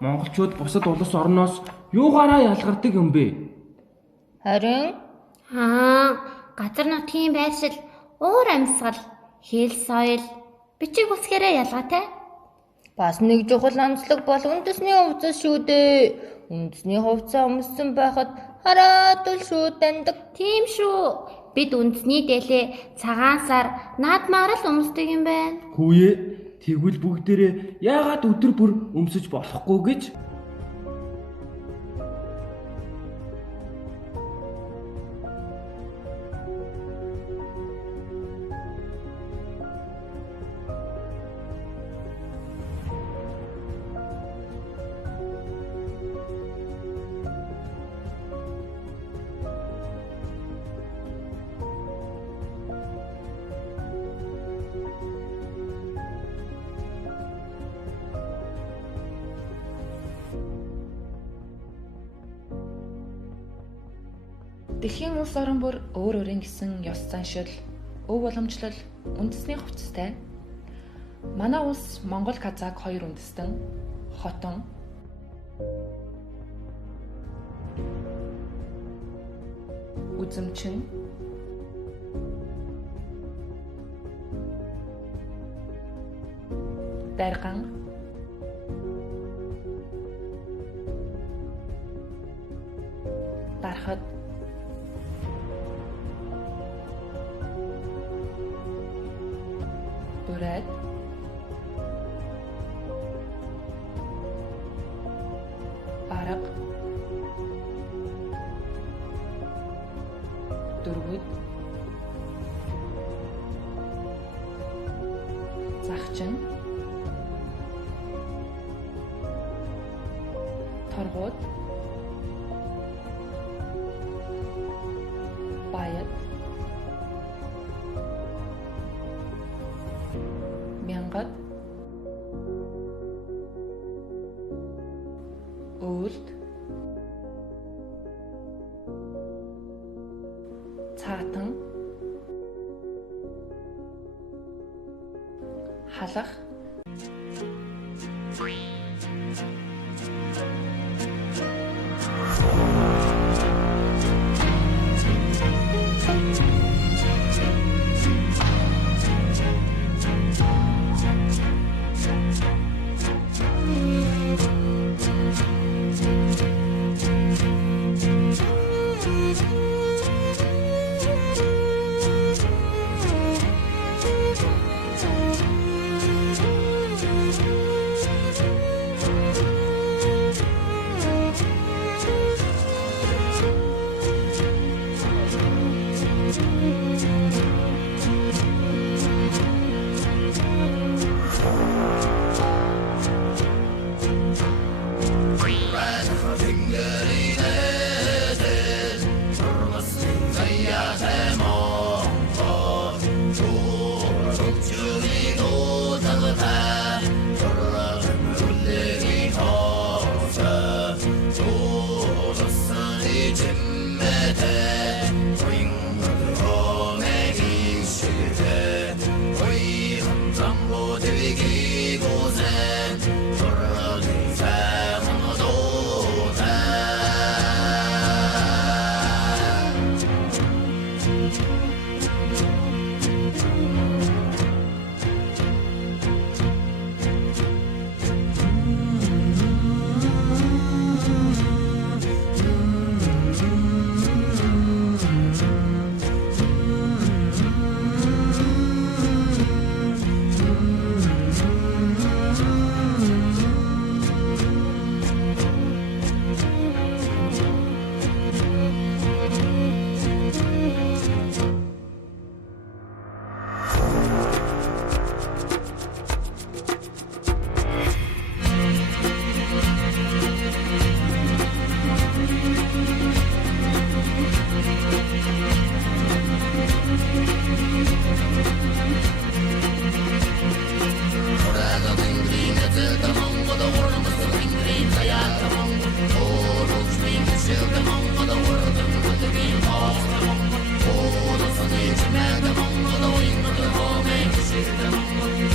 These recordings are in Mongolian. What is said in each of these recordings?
монголчууд бусад улс орноос юугаараа ялгардаг юм бэ? Харин газар нутгийн байршил, уур амьсгал, хэл соёл, бичиг үсгээрээ ялгаатай. бас нэг чухал онцлог бол үндэсний хувцас шүү дээ. Үндэсний хувцас өмссөн байхад хараад л шууд таньдаг. Тийм шүү. Бид үндэсний дээлээ цагаан сар наадмаар л өмсдөг юм байна. Хүүе, тэгвэл бүгдээрээ яагаад өдөр бүр өмсөж болохгүй гэж? Дэлхийн улс орон бүр өөр өөрийн гэсэн ёс заншил, өв боломжлол, үндэсний хувцастай. Манай улс Монгол Казак хоёр үндэстэн, хотон, үзэмчин, дарган, дарахад, бүрээд, арга, дөрвөд, загчин, торгууд, баяд, мянгад, өвөлд, цаатан, халах,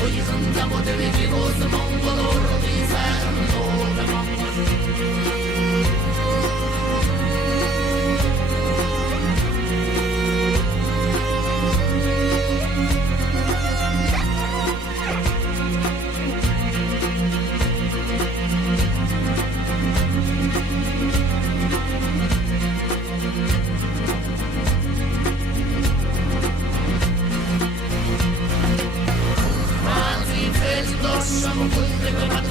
Ой, хандам, вот и веди, вот, мон, вот, Come